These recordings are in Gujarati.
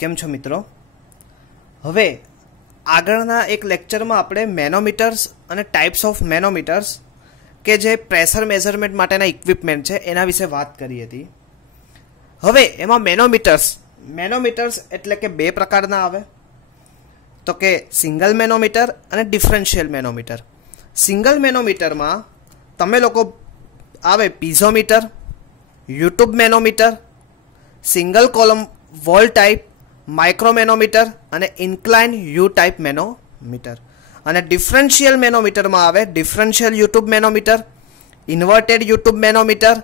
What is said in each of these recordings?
કેમ છો મિત્રો? હવે આગળના એક લેક્ચરમાં આપણે મેનોમીટર્સ અને ટાઈપ્સ ઓફ મેનોમીટર્સ કે જે પ્રેશર મેઝરમેન્ટ માટેના ઇક્વિપમેન્ટ છે એના વિશે વાત કરી હતી. હવે એમાં મેનોમીટર્સ એટલે કે બે પ્રકારના આવે, તો કે સિંગલ મેનોમીટર અને ડિફરન્શિયલ મેનોમીટર. સિંગલ મેનોમીટરમાં તમે લોકો આવે piezometer, U tube manometer, single column well type, micromanometer અને ઇન્ક્લાઇન યુ ટાઈપ મેનોમીટર. અને ડિફરન્શિયલ મેનોમીટરમાં આવે differential U tube manometer, inverted U tube manometer,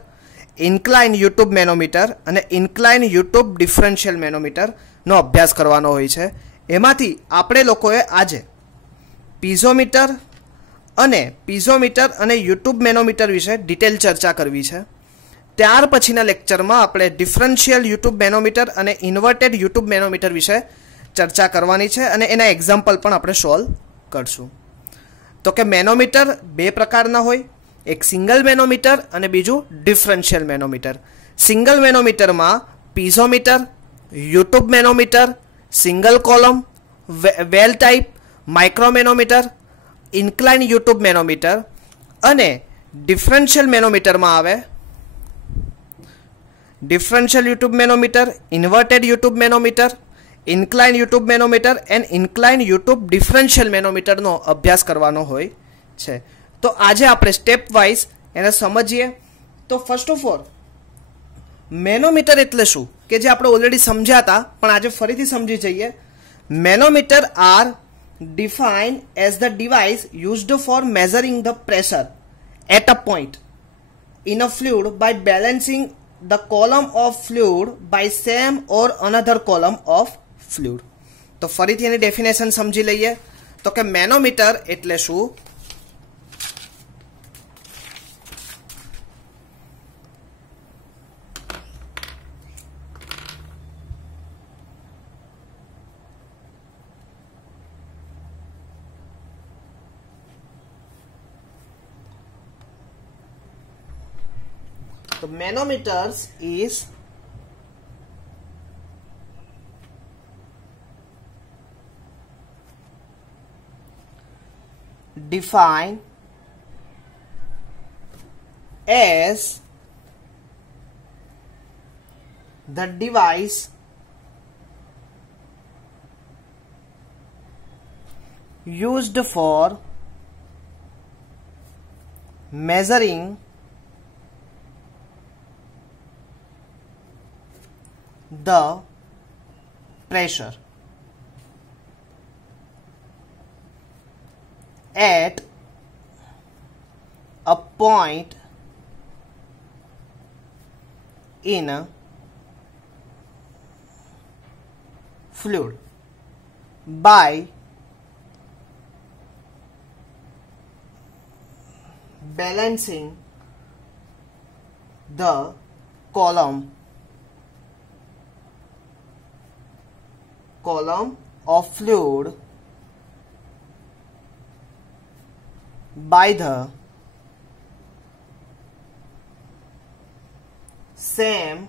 incline U tube manometer અને ઇન્ક્લાઇન યુટ્યુબ ડિફરન્શિયલ મેનોમીટરનો અભ્યાસ કરવાનો હોય છે. એમાંથી આપણે લોકોએ આજે પીઝોમીટર અને યુટ્યુબ મેનોમીટર વિશે ડિટેલ ચર્ચા કરવી છે. ત્યાર પછીના લેક્ચરમાં આપણે ડિફરન્શિયલ યુટ્યુબ મેનોમીટર અને ઇન્વર્ટેડ યુટ્યુબ મેનોમીટર વિશે ચર્ચા કરવાની છે અને એના એક્ઝામ્પલ પણ આપણે સોલ્વ કરશું. તો કે મેનોમીટર બે પ્રકારના હોય, એક સિંગલ મેનોમીટર અને બીજું ડિફરન્શિયલ મેનોમીટર. સિંગલ મેનોમીટરમાં piezometer, U tube manometer, single column, well type, micromanometer, incline U tube manometer. અને ડિફરન્શિયલ મેનોમીટરમાં આવે differential U tube manometer, inverted U tube manometer, incline U tube manometer and incline U tube differential મેનોમીટરનો અભ્યાસ કરવાનો હોય છે. તો આજે આપણે સ્ટેપ વાઇઝ એને સમજીએ. તો ફર્સ્ટ ઓફ ઓલ મેનોમીટર એટલે શું કે જે આપણે ઓલરેડી સમજ્યા હતા, પણ આજે ફરીથી સમજી જઈએ. Manometer are defined as the device used for measuring the pressure at a point in a fluid by balancing the column of fluid by same or another column of fluid. તો ફરીથી એની ડેફિનેશન સમજી લઈએ. તો કે મેનોમીટર એટલે શું? So manometers is defined as the device used for measuring the pressure at a point in a fluid by balancing the column of fluid by the same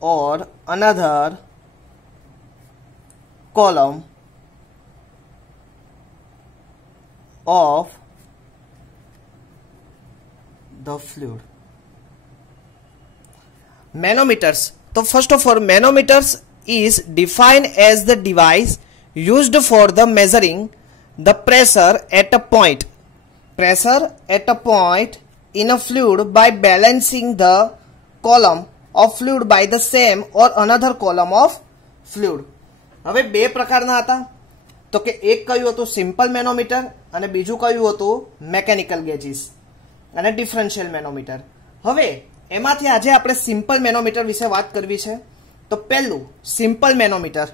or another column of the fluid. Manometers. So first of all, manometers is defined as the device used for the measuring the pressure at a point in a fluid by balancing the column of fluid by the same or another column of fluid. હવે બે પ્રકારના હતા. તો કે એક કયું હતું સિમ્પલ મેનોમીટર અને બીજું કયું હતું મેકેનિકલ ગેજીસ અને ડિફરન્શિયલ મેનોમીટર. હવે એમાંથી આજે આપણે સિમ્પલ મેનોમીટર વિશે વાત કરવી છે. તો પહેલું simple manometer.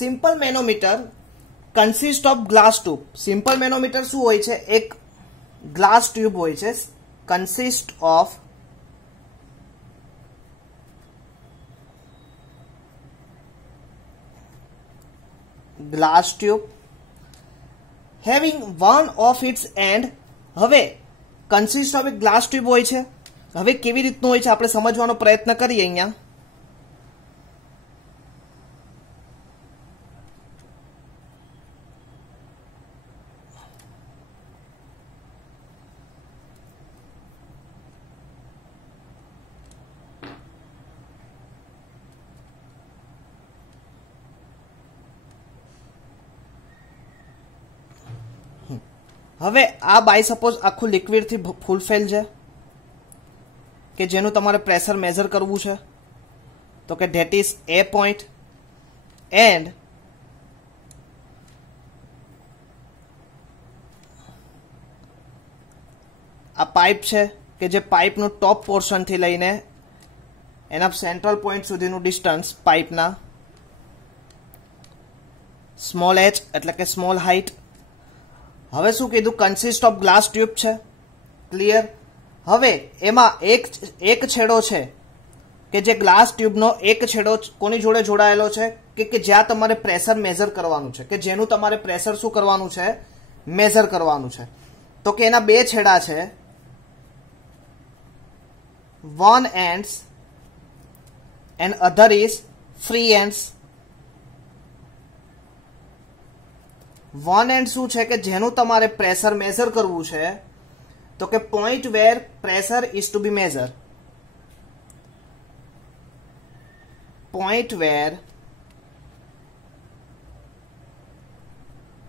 Simple manometer consist of glass tube. Simple manometer શું હોય છે? એક ગ્લાસ ટ્યુબ હોય છે, consist of glass tube having one of its end. હવે consist of એક ગ્લાસ ટ્યુબ હોય છે. હવે કેવી રીતનું હોય છે આપણે સમજવાનો પ્રયત્ન કરીએ. અહીંયા હવે આ બાય સપોઝ આખું લિક્વિડ થી ફૂલ ફેલ છે કે જેનું તમારે પ્રેશર મેઝર કરવું છે. તો કે that is A point and આ પાઇપ છે કે જે પાઇપનું ટોપ પોર્શન થી લઈને એના સેન્ટ્રલ પોઈન્ટ સુધીનું ડિસ્ટન્સ પાઇપના સ્મોલ h એટલે કે સ્મોલ હાઇટ. હવે શું કીધું? કન્સિસ્ટ ઓફ ગ્લાસ ટ્યુબ છે. ક્લિયર? હવે એમાં એક છેડો છે કે જે ગ્લાસ ટ્યુબનો એક છેડો કોની જોડે જોડાયેલો છે કે જ્યાં તમારે પ્રેશર મેઝર કરવાનું છે, કે જેનું તમારે પ્રેશર શું કરવાનું છે? મેઝર કરવાનું છે. તો કે એના બે છેડા છે. one ends and other is free ends. One and શું છે કે જેનું તમારે પ્રેશર મેઝર કરવું છે. તો કે point where pressure is to be measure. Point where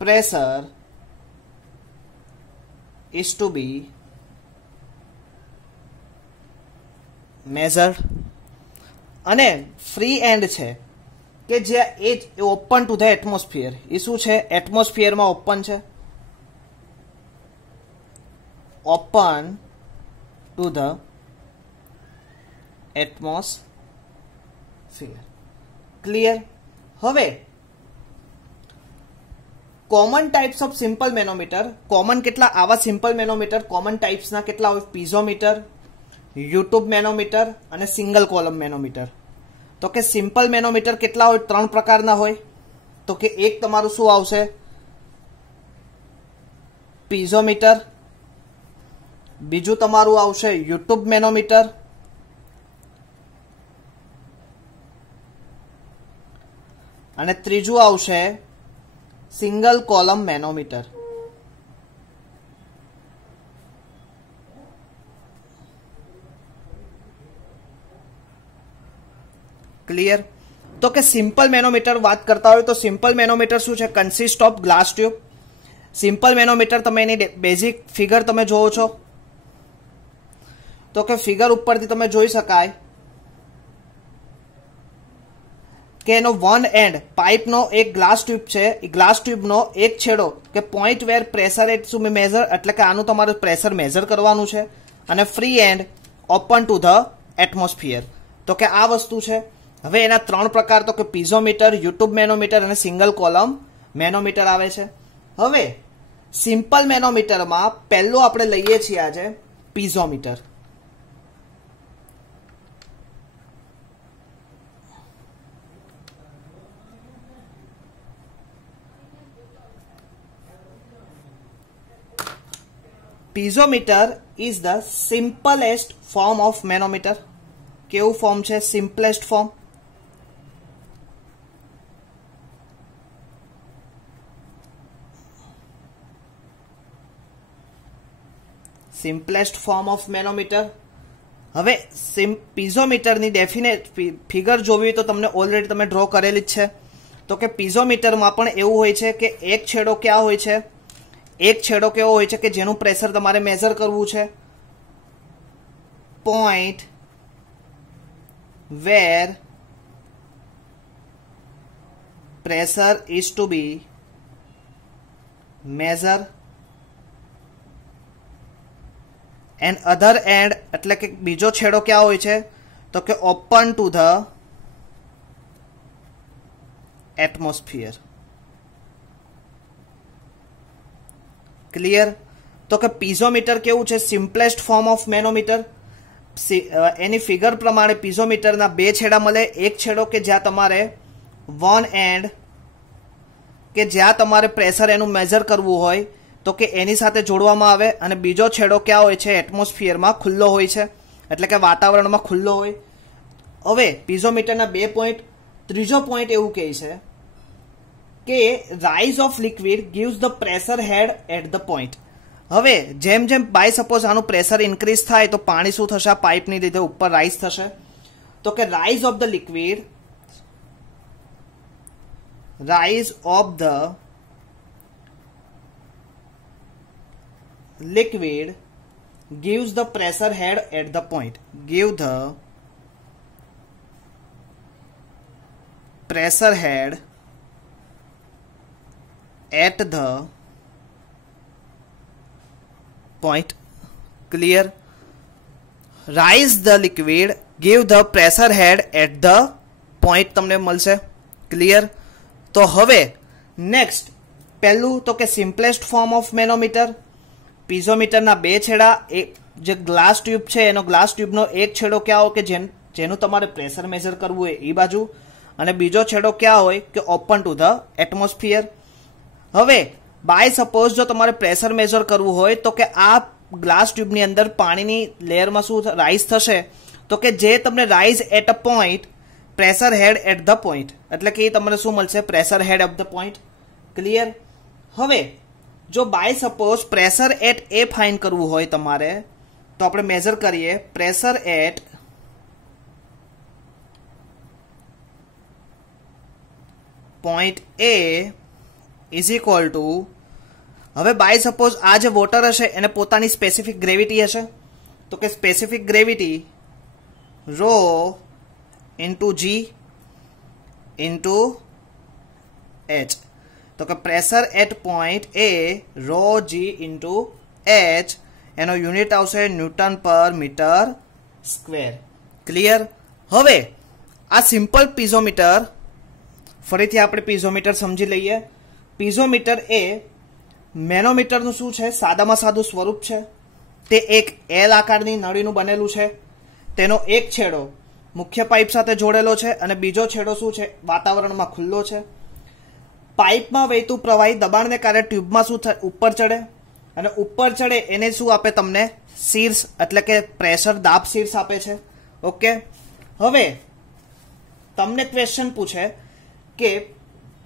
pressure is to be measured. અને ફ્રી એન્ડ છે કે જે એ ઓપન ટુ ધ એટમોસ્ફિયર. એ શું છે? એટમોસ્ફિયરમાં ઓપન છે. Open to the atmosphere. Clear? હવે common types of simple manometer. Common કેટલા આવા સિમ્પલ મેનોમીટર કોમન ટાઈપ્સના કેટલા હોય? પીઝોમીટર, યુટ્યુબ મેનોમીટર અને સિંગલ કોલમ મેનોમીટર. તો કે સિમ્પલ મેનોમીટર કેટલા હોય? 3 પ્રકારના હોય. તો કે એક તમારું શું આવશે? પીઝોમીટર. બીજું તમારું આવશે યુટ્યુબ મેનોમીટર. અને ત્રીજું આવશે સિંગલ કોલમ મેનોમીટર. ક્લિયર? તો કે સિમ્પલ મેનોમીટર વાત કરતા હોય તો સિમ્પલ મેનોમીટર શું છે? Consist of glass tube. Simple manometer તમે એની બેઝિક ફિગર તમે જોવો છો. તો કે ફિગર ઉપરથી તમે જોઈ શકાય કે એનો વન એન્ડ પાઇપનો એક ગ્લાસ ટ્યુબ છે. એ ગ્લાસ ટ્યુબનો એક છેડો કે point where pressure at two be measure એટલે કે આનું તમારે પ્રેશર મેઝર કરવાનું છે. અને free and open to the atmosphere. તો કે આ વસ્તુ છે. હવે એના 3 પ્રકાર તો કે પીઝોમીટર, યુટ્યુબ મેનોમીટર અને સિંગલ કોલમ મેનોમીટર આવે છે. હવે સિમ્પલ મેનોમીટરમાં પહેલું આપણે લઈએ છીએ આજે piezometer. Piezometer is the simplest form of manometer. કેવું ફોર્મ છે? Simplest form. Simplest form of manometer. હવે પીઝોમીટરની ડેફિનેટ ફિગર જોવી તો તમને ઓલરેડી તમે ડ્રો કરેલી જ છે. તો કે પીઝોમીટરમાં પણ એવું હોય છે કે એક છેડો ક્યાં હોય છે? એક છેડો કેવો હોય છે કે જેનું પ્રેશર તમારે મેઝર કરવું છે. Point where pressure is to be measure and other end એટલે કે બીજો છેડો ક્યાં હોય છે? તો કે open to the atmosphere. Clear? તો કે પીઝોમીટર કેવું છે? Simplest form of manometer. એની ફિગર પ્રમાણે પીઝોમીટરના બે છેડા મળે. એક છેડો કે જ્યાં તમારે વન એન્ડ કે જ્યાં તમારે પ્રેશર એનું મેજર કરવું હોય તો કે એની સાથે જોડવામાં આવે, અને બીજો છેડો ક્યાં હોય છે? એટમોસ્ફિયરમાં ખુલ્લો હોય છે, એટલે કે વાતાવરણમાં ખુલ્લો હોય. હવે પીઝોમીટરના બે પોઈન્ટ. ત્રીજો પોઈન્ટ એવું કહે છે કે rise of liquid gives the pressure head at the point. હવે જેમ જેમ બાય સપોઝ આનું પ્રેશર ઇન્ક્રીઝ થાય તો પાણી શું થશે? પાઇપની લીધે ઉપર રાઇઝ થશે. તો કે rise of the liquid gives the pressure head at the point. Give the pressure head at the point. Clear? Rise the liquid, give the pressure head at the point તમને મળશે. ક્લિયર? તો હવે નેક્સ્ટ પહેલું તો કે સિમ્પલેસ્ટ ફોર્મ ઓફ મેનોમીટર. પીઝોમીટરના બે છેડા, એક જે ગ્લાસ ટ્યુબ છે એનો ગ્લાસ ટ્યુબનો એક છેડો ક્યાં હોય કે જેનું તમારે પ્રેશર મેજર કરવું હોય એ બાજુ, અને બીજો છેડો ક્યાં હોય કે ઓપન ટુ ધ એટમોસ્ફિયર. હવે બાય સપોઝ જો તમારે પ્રેશર મેજર કરવું હોય તો કે આ ગ્લાસ ટ્યુબની અંદર પાણીની લેયરમાં શું રાઇઝ થશે? તો કે જે તમને rise at a point, pressure head at the point, એટલે કે એ તમને શું મળશે? Pressure head of the point. Clear? હવે જો by suppose pressure at A find કરવું હોય તમારે તો આપણે મેજર કરીએ. Pressure at point A is equal to, હવે બાય સપોઝ આ જે વોટર હશે એને પોતાની સ્પેસિફિક ગ્રેવિટી હશે, તો કે સ્પેસિફિક ગ્રેવિટી રો ઇન્ટુ જી ઇન્ટુ એચ. તો કે pressure at point A row g into H, એનો યુનિટ આવશે ન્યૂટન પર મીટર સ્ક્વેર. ક્લિયર? હવે આ સિમ્પલ પીઝોમીટર, ફરીથી આપણે પીઝોમીટર સમજી લઈએ. પીઝોમીટર એ મેનોમીટરનું શું છે? સાદામાં સાદું સ્વરૂપ છે. તે એક એલ આકારની નળીનું બનેલું છે. તેનો એક છેડો મુખ્ય પાઇપ સાથે જોડેલો છે અને બીજો છેડો શું છે? વાતાવરણમાં ખુલ્લો છે. પાઇપમાં વહેતું પ્રવાહી દબાણને કારણે ટ્યુબમાં શું થાય? ઉપર ચડે, અને ઉપર ચડે એને શું આપે તમને? શીર્ષ, એટલે કે પ્રેશર દાબ શીર્ષ આપે છે. ઓકે. હવે તમને ક્વેશ્ચન પૂછે કે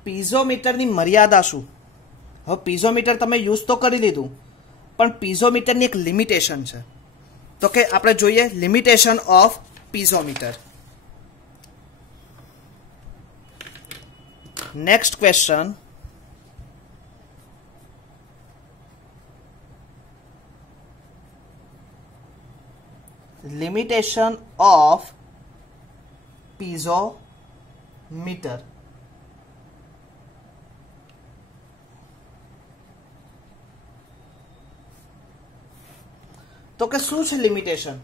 પીઝોમીટરની મર્યાદા શું? હવે પીઝોમીટર તમે યુઝ તો કરી લીધું, પણ પીઝોમીટરની એક લિમિટેશન છે. તો કે આપણે જોઈએ limitation of piezometer. Next question, limitation of piezometer. તો કે શું છે લિમિટેશન?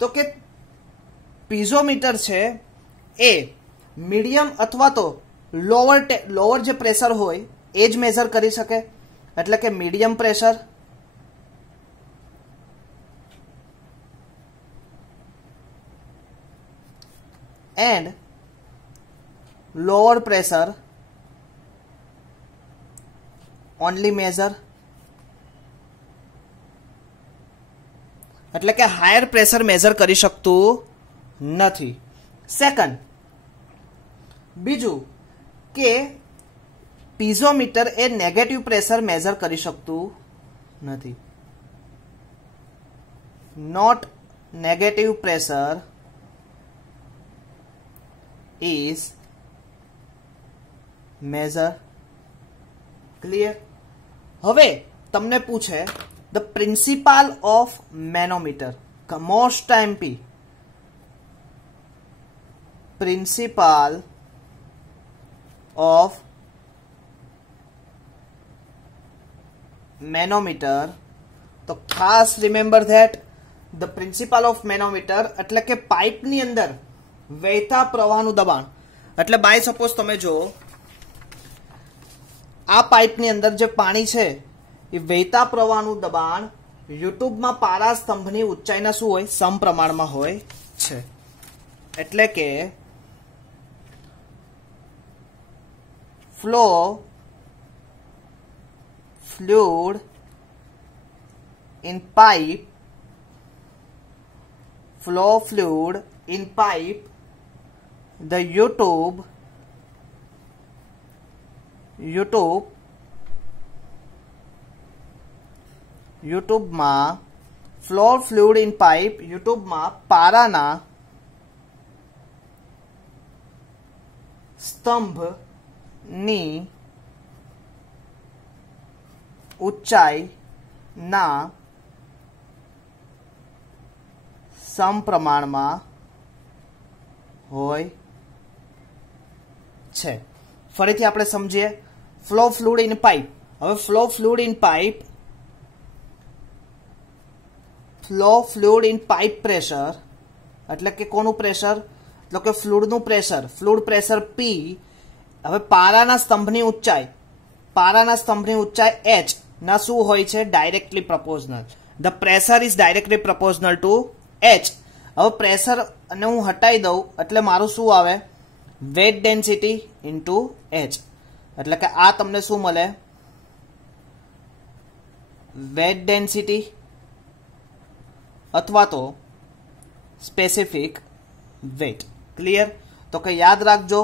તો કે પીઝોમીટર છે એ મીડિયમ અથવા તો લોઅર જે પ્રેશર હોય એ જ મેજર કરી શકે, એટલે કે medium pressure and lower pressure only major, એટલે કે હાયર પ્રેશર મેજર કરી શકતું નથી. સેકન્ડ, બીજું કે પીઝોમીટર એ નેગેટિવ પ્રેશર મેજર કરી શકતું નથી. Not negative pressure is measure. Clear? હવે તમને પૂછે the principal of manometer, most MP, principal of manometer. તો ખાસ remember that the principal of manometer એટલે કે પાઇપની અંદર વહેતા પ્રવાહનું દબાણ. એટલે બાય સપોઝ તમે જો આ પાઇપની અંદર જે પાણી છે એ વહેતા પ્રવાહનું દબાણ યુટ્યુબમાં પારા સ્તંભની ઊંચાઈના શું હોય સમપ્રમાણમાં હોય છે. એટલે કે flow fluid in pipe the યુટ્યુબમાં ફ્લો ફ્લુઇડ ઇન પાઇપ યુટ્યુબમાં પારાના સ્તંભની ઊંચાઈના સમપ્રમાણમાં હોય છે. ફરીથી આપણે સમજીએ ફ્લો ફ્લુઇડ ઇન પાઇપ. હવે flow fluid in pipe pressure એટલે કે કોનું પ્રેશર એટલે કે ફ્લુઇડનું પ્રેશર P. હવે પારાના સ્તંભની ઊંચાઈ h ના શું હોય છે directly પ્રપોઝનલ. The pressure is directly proportional to h. હવે પ્રેશર અને હું હટાઈ દઉં એટલે મારું શું આવે વેટ ડેન્સિટી ઇન્ટુ h. એટલે કે આ તમને શું મળે વેટ ડેન્સિટી અથવા તો સ્પેસિફિક વેટ. ક્લિયર? તો કે યાદ રાખજો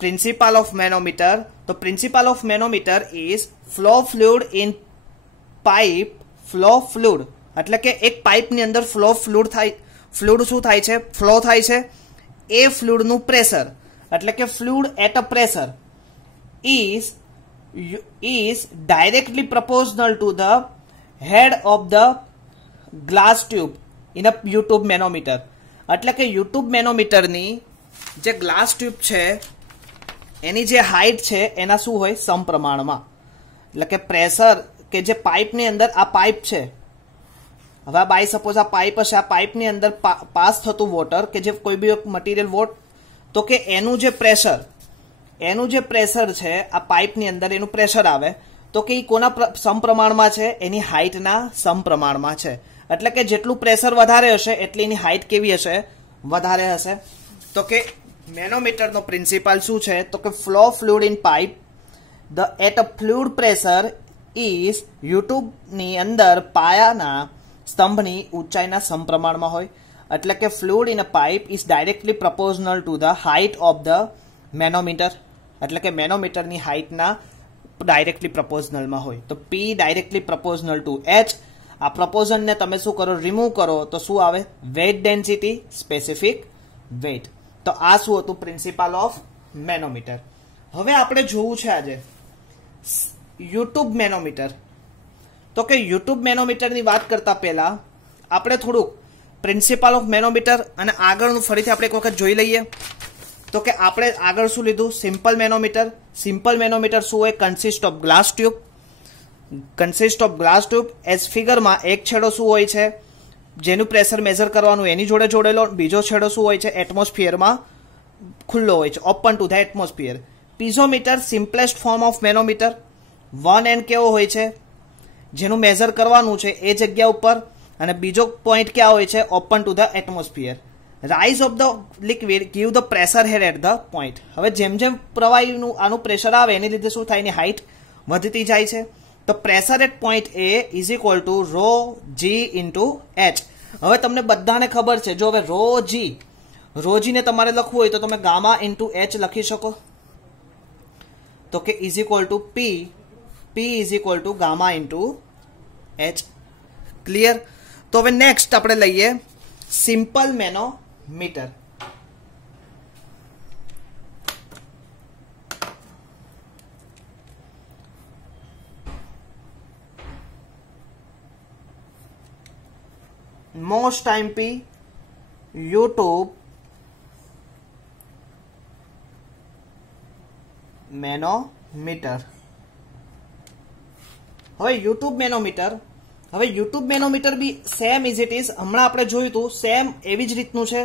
પ્રિન્સિપલ ઓફ મેનોમીટર. તો principal of manometer is flow fluid in pipe. Flow fluid એટલે કે એક પાઇપની અંદર ફ્લુઇડ શું થાય છે ફ્લો થાય છે. એ ફ્લુઇડનું પ્રેશર એટલે કે fluid at a pressure is directly proportional to the head of the glass tube in a YouTube manometer. એટલે કે YouTube મેનોમીટરની જે ગ્લાસ ટ્યુબ છે એની જે હાઈટ છે એના શું હોય સમપ્રમાણમાં. એટલે કે પ્રેશર કે જે પાઇપની અંદર આ પાઇપ છે. હવે બાય સપોઝ આ પાઇપ હશે, આ પાઇપની અંદર પાસ થતું વોટર કે જે કોઈ બી મટીરિયલ તો કે એનું જે પ્રેશર છે આ પાઇપની અંદર એનું પ્રેશર આવે તો કે એ કોના સમપ્રમાણમાં છે એની હાઈટના સમપ્રમાણમાં છે. એટલે કે જેટલું પ્રેશર વધારે હશે એટલી એની હાઈટ કેવી હશે વધારે હશે. તો કે મેનોમીટરનો પ્રિન્સિપલ શું છે તો કે flow fluid in pipe at a fluid pressure is યુટ્યુબની અંદર પાયાના સ્તંભની ઊંચાઈના સમપ્રમાણમાં હોય. એટલે કે fluid in a pipe is directly proportional to the height of the manometer. એટલે કે મેનોમીટરની હાઇટના ડાયરેક્ટલી પ્રપોઝનલમાં હોય. તો P directly proportional to H. આ પ્રપોઝનને તમે શું કરો રિમૂવ કરો તો શું આવે વેટ ડેન્સિટી સ્પેસિફિક વેટ. તો આ શું હતું પ્રિન્સિપલ ઓફ મેનોમીટર. હવે આપણે જોવું છે આજે યુટ્યુબ મેનોમીટર. તો કે યુટ્યુબ મેનોમીટરની વાત કરતા પહેલા આપણે થોડુંક પ્રિન્સિપલ ઓફ મેનોમીટર અને આગળનું ફરીથી આપણે એક વખત જોઈ લઈએ. તો કે આપણે આગળ શું લીધું સિમ્પલ મેનોમીટર. સિમ્પલ મેનોમીટર શું હોય consist of glass tube. As ફિગરમાં એક છેડો શું હોય છે જેનું પ્રેશર મેઝર કરવાનું એની જોડે જોડેલો, બીજો છેડો શું હોય છે એટમોસ્ફિયરમાં ખુલ્લો હોય છે open to the atmosphere. Piezometer simplest form of manometer. One end કેવો હોય છે જેનું મેઝર કરવાનું છે એ જગ્યા ઉપર અને બીજો પોઈન્ટ ક્યાં હોય છે open to the atmosphere. Rise of the liquid give the pressure head at the point. હવે જેમ જેમ પ્રવાહીનું આનું પ્રેશર આવે એની લીધે શું થાય એની હાઇટ વધતી જાય છે. તો pressure at point A is equal to rho g into h. હવે તમને બધાને ખબર છે જો હવે રો જીને તમારે લખવું હોય તો તમે ગામા ઇન્ટુ એચ લખી શકો. તો કે is equal to P is equal to gamma into H. Clear? તો હવે નેક્સ્ટ આપણે લઈએ simple manometer. most MP YouTube manometer. હવે U tube manometer be same is it is હમણાં આપણે જોયું હતું સેમ એવી જ રીતનું છે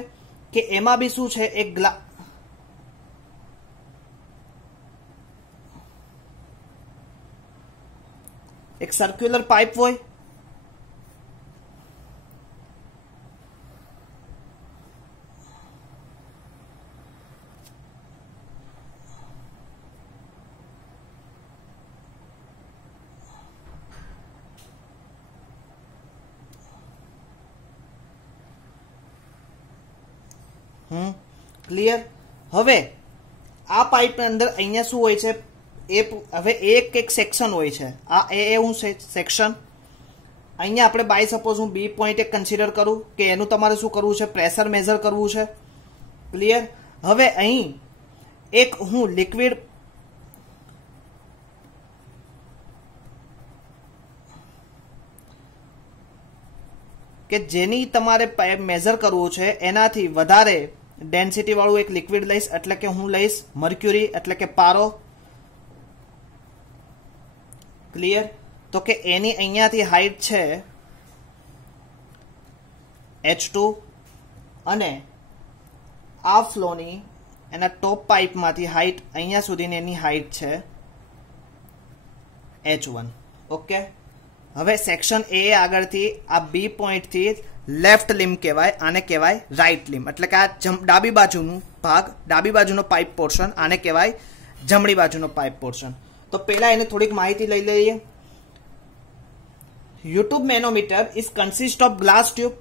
કે એમાં બી શું છે એક એક સર્ક્યુલર પાઇપ હોય, ક્લિયર. હવે આ પાઇપની અંદર અહીંયા શું હોય છે, હવે એક એક સેક્શન હોય છે. આ એવું સેક્શન અહીંયા આપણે બાય સપોઝ હું બી પોઈન્ટ એક કન્સિડર કરું કે એનું તમારે શું કરવું છે, પ્રેશર મેઝર કરવું છે. ક્લિયર. હવે અહીં એક હું લિક્વિડ કે જેની તમારે મેઝર કરવું છે એનાથી વધારે ડેન્સિટી વાળું એક લિક્વિડ લઈશ, એટલે કે હું લઈશ મર્ક્યુરી એટલે કે પારો. ક્લિયર. તો કે એની અહીંયાથી હાઈટ છે H2 અને આ ફ્લોની એના ટોપ પાઇપમાંથી હાઈટ અહીંયા સુધીની એની હાઈટ છે H1. ઓકે. હવે સેક્શન એ આગળથી આ બી પોઈન્ટથી લેફ્ટ લિમ્બ કહેવાય, આને કહેવાય રાઈટ લિમ્બ, એટલે કે આ ડાબી બાજુનું ભાગ, ડાબી બાજુનો પાઇપ પોર્શન, આને કહેવાય જમણી બાજુનો પાઇપ પોર્શન. તો પહેલા એને થોડીક માહિતી લઈ લઈએ. YouTube manometer is consist of glass tube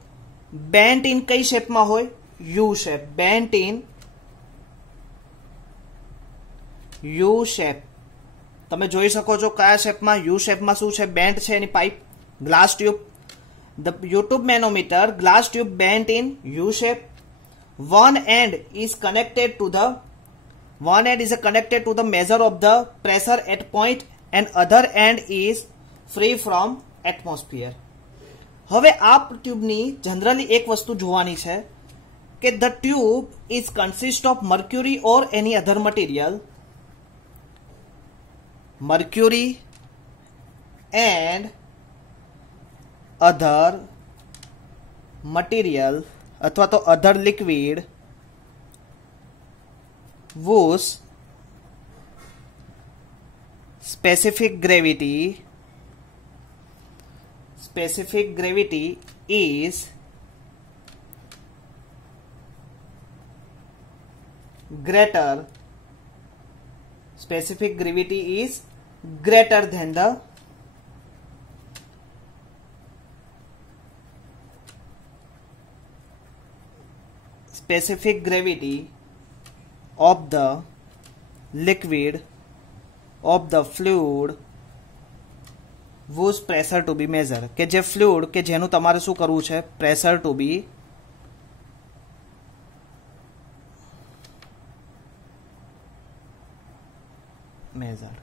bent in કઈ શેપમાં હોય, you shape, bent in U shape. તમે જોઈ શકો છો કયા શેપમાં, યુ શેપમાં શું છે, બેન્ટ છે એની pipe, glass tube. The YouTube manometer glass tube bent in U shape. One end is connected to the measure of the pressure at point and other end is free from atmosphere. હવે આ ટ્યુબની જનરલી એક વસ્તુ જોવાની છે કે the tube is consist of mercury or any other material. Mercury and other material અથવા તો other liquid whose specific gravity is greater than the specific gravity of the liquid of the fluid whose pressure to be measured. કે જે ફ્લુઇડ કે જેનું તમારે શું કરવું છે, પ્રેશર ટુ બી મેઝર્ડ.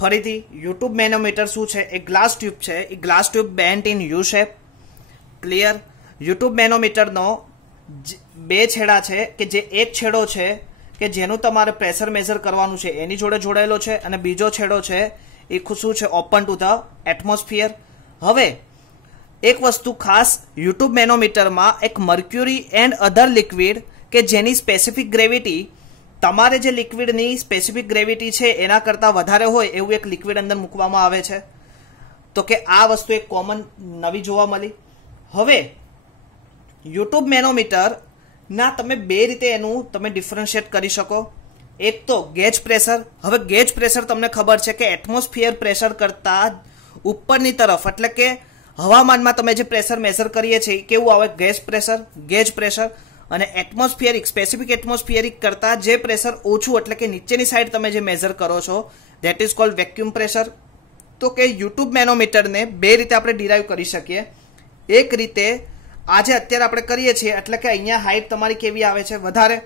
ફરીથી યુટ્યુબ મેનોમીટર શું છે, એક ગ્લાસ ટ્યુબ છે, એ glass tube bent in U shape. Clear. U tube મેનોમીટરનો બે છેડા છે કે જે એક છેડો છે કે જેનું તમારે પ્રેશર મેઝર કરવાનું છે એની જોડે જોડાયેલો છે અને બીજો છેડો છે એ શું છે, ઓપન ટુ ધ એટમોસ્ફિયર. હવે એક વસ્તુ ખાસ યુટ્યુબ મેનોમીટરમાં એક મર્ક્યુરી એન્ડ અધર લિક્વિડ કે જેની સ્પેસિફિક ગ્રેવિટી તમારે જે લિક્વિડની સ્પેસિફિક ગ્રેવિટી છે એના કરતાં વધારે હોય એવું એક લિક્વિડ અંદર મૂકવામાં આવે છે. તો કે આ વસ્તુ એક કોમન નવી જોવા મળી. હવે યુટ્યુબ મેનોમીટર ના તમે બે રીતે એનું તમે ડિફરન્શિએટ કરી શકો. એક તો ગેજ પ્રેશર. હવે ગેજ પ્રેશર તમને ખબર છે કે એટમોસ્ફિયર પ્રેશર કરતાં ઉપરની તરફ, એટલે કે હવામાનમાં તમે જે પ્રેશર મેઝર કરીએ છીએ કેવું આવે, ગેજ પ્રેશર. અને એટમોસ્ફિયરિક, સ્પેસિફિક એટમોસ્ફિયરિક કરતાં જે પ્રેશર ઓછું એટલે કે નીચેની સાઈડ તમે જે મેઝર કરો છો that is called vacuum pressure. તો કે યુટ્યુબ મેનોમીટરને બે રીતે આપણે ડિરાઈવ કરી શકીએ. એક રીતે આજે અત્યારે આપણે કરીએ છીએ એટલે કે અહીંયા હાઈટ તમારી કેવી આવે છે, વધારે.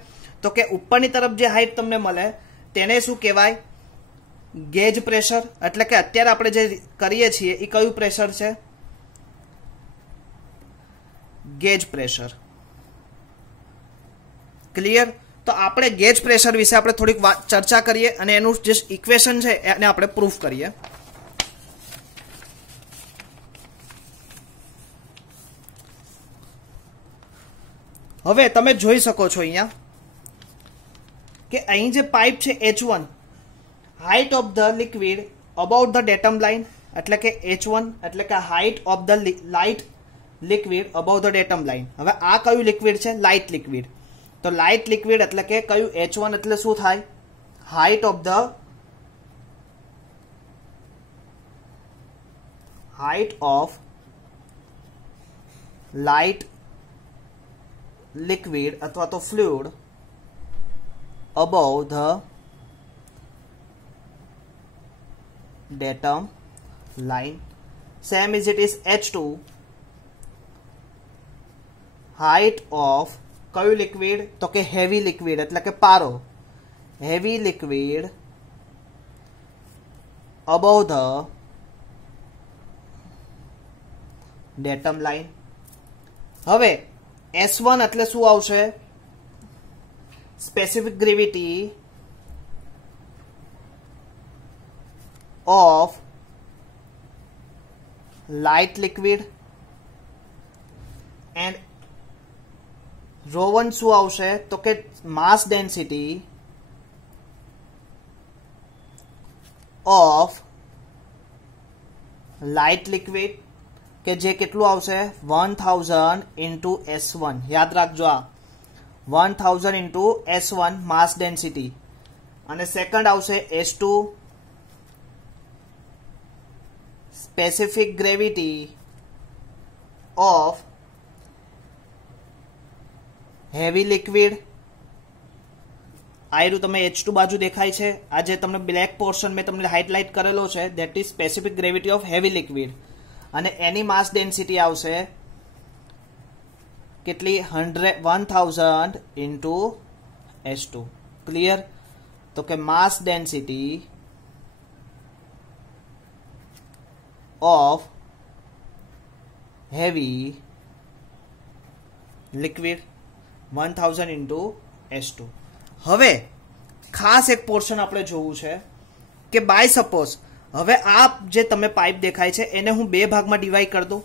તો કે ઉપરની તરફ જે હાઈટ તમને મળે તેને શું કહેવાય, ગેજ પ્રેશર. એટલે કે અત્યારે આપણે જે કરીએ છીએ એ કયું પ્રેશર છે, ગેજ પ્રેશર. ક્લિયર. તો આપણે ગેજ પ્રેશર વિશે આપણે થોડીક ચર્ચા કરીએ અને એનું જે ઇક્વેશન છે એને આપણે પ્રૂફ કરીએ. હવે તમે જોઈ શકો છો અહીંયા કે અહીં જે પાઇપ છે H1, height of the liquid about the datum line, એટલે કે H1 એટલે કે height of the light liquid above the datum line. હવે આ કયું લિક્વિડ છે? Light liquid. તો લાઇટ લિક્વિડ એટલે કે કયું H1 એટલે શું થાય? હાઇટ ઓફ લાઇટ લિક્વિડ અથવા તો fluid above the datum line. Same as it is H2, height of કયું લિક્વિડ? તો કે હેવી લિક્વિડ એટલે કે પારો. Heavy liquid above the datum line. હવે S1 એટલે શું આવશે? specific gravity of light liquid and ρ1 શું આવશે? તો કે mass density of light liquid કે જે કેટલું આવશે? 1000 into S1. યાદ રાખજો આ 1000 into S1 mass density. અને સેકન્ડ આવશે S2 specific gravity of heavy liquid. આ રહ્યું તમે H2 બાજુ દેખાય છે. આ જે તમને બ્લેક પોર્શન મેં તમને હાઇલાઇટ કરેલો છે that is specific gravity of heavy liquid. અને એની માસ ડેન્સિટી આવશે કેટલી? 1000 into S2. ક્લિયર? તો કે mass density of heavy liquid 1000 into S2. હવે ખાસ એક પોર્શન આપણે જોવું છે કે બાય સપોઝ હવે આ જે તમે પાઇપ દેખાય છે એને હું બે ભાગમાં ડિવાઈડ કરી દઉં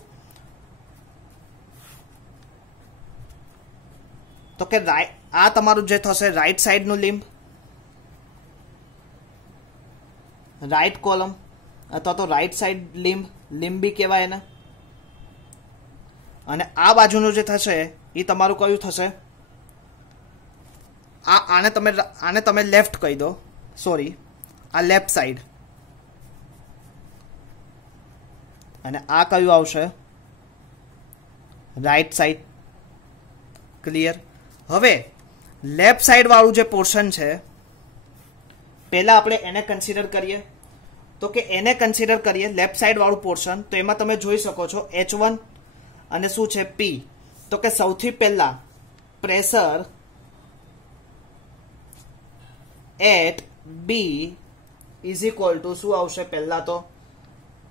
તો કે આ તમારું જે થશે રાઈટ સાઈડનું લિમ્બ, રાઈટ કોલમ અથવા તો રાઈટ સાઈડ લિમ્બ બી કહેવાય એને. અને આ બાજુનું જે થશે એ તમારું કયું થશે? આને તમે લેફ્ટ કહી દો, સોરી આ લેફ્ટ સાઈડ. અને આ કયું આવશે? Right side. ક્લિયર? હવે લેફ્ટ સાઈડ વાળું જે પોર્શન છે પહેલા આપણે એને કન્સિડર કરીએ. તો કે એને કન્સિડર કરીએ લેફ્ટ સાઈડ વાળું પોર્શન. તો એમાં તમે જોઈ શકો છો H1 અને શું છે? P. તો કે સૌથી પહેલા pressure at B is equal to શું આવશે? પહેલા તો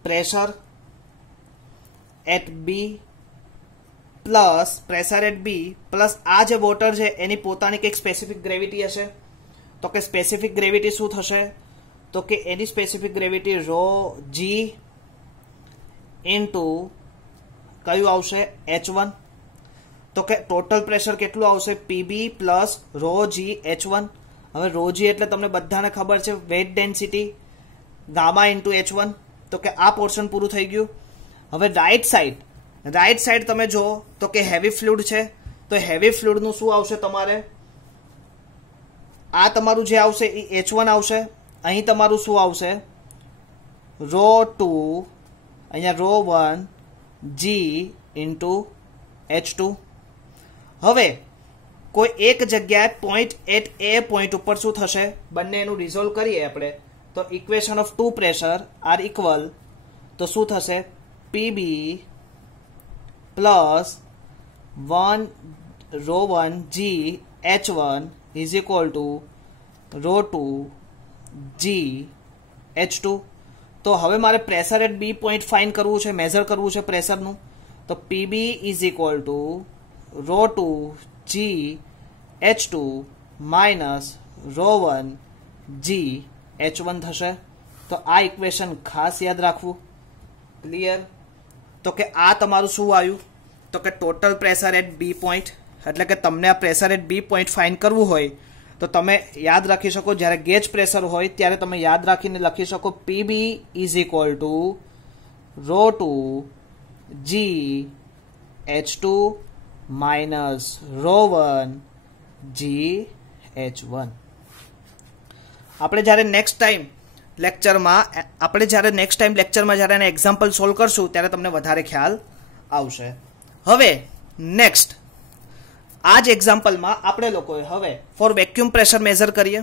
pressure at B plus pressure at B plus આ જે વોટર છે એની પોતાની કંઈક સ્પેસિફિક ગ્રેવિટી હશે. તો કે સ્પેસિફિક ગ્રેવિટી શું થશે? તો કે એની સ્પેસિફિક ગ્રેવિટી ρg ઇન્ટુ કયું આવશે? H1. તો કે ટોટલ પ્રેશર કેટલું આવશે? PB plus ρg H1. હવે ρg એટલે તમને બધાને ખબર છે wet density gamma into H1. તો કે આ પોર્શન પૂરું થઈ ગયું. હવે રાઈટ સાઈડ તમે જો તો કે હેવી ફ્લુઇડ છે. તો હેવી ફ્લુઇડનું શું આવશે તમારે? આ તમારું જે આવશે એ H1 આવશે. અહીં તમારું શું આવશે? ρ2 અહીંયા ρ1 g ઇન્ટુ H2. હવે કોઈ એક જગ્યાએ પોઈન્ટ એટ એ પોઈન્ટ ઉપર શું થશે? બંને એનું રિઝોલ્વ કરીએ આપણે તો equation of two pressure are equal. તો શું થશે? PB plus 1 ρ1 g H1 is equal to ρ2 g H2. તો હવે મારે pressure at B point find કરવું છે, મેઝર કરવું છે પ્રેશરનું. તો PB is equal to ρ2 g H2 minus ρ1 g H1 થશે. તો આ ઇક્વેશન ખાસ યાદ રાખવું. ક્લિયર? તો કે આ તમારું શું આવ્યું? તો કે total pressure at B point. એટલે કે તમને આ pressure at B point find કરવું હોય તો તમે યાદ રાખી શકો જ્યારે ગેજ પ્રેશર હોય ત્યારે તમે યાદ રાખીને લખી શકો PB is equal to ρ2 GH2 minus ρ1 GH1. આપણે જ્યારે નેક્સ્ટ ટાઈમ લેક્ચરમાં જ્યારે એને એક્ઝામ્પલ સોલ્વ કરશું ત્યારે તમને વધારે ખ્યાલ આવશે. હવે નેક્સ્ટ આ જ એક્ઝામ્પલમાં આપણે લોકોએ હવે ફોર વેક્યુમ પ્રેશર મેઝર કરીએ.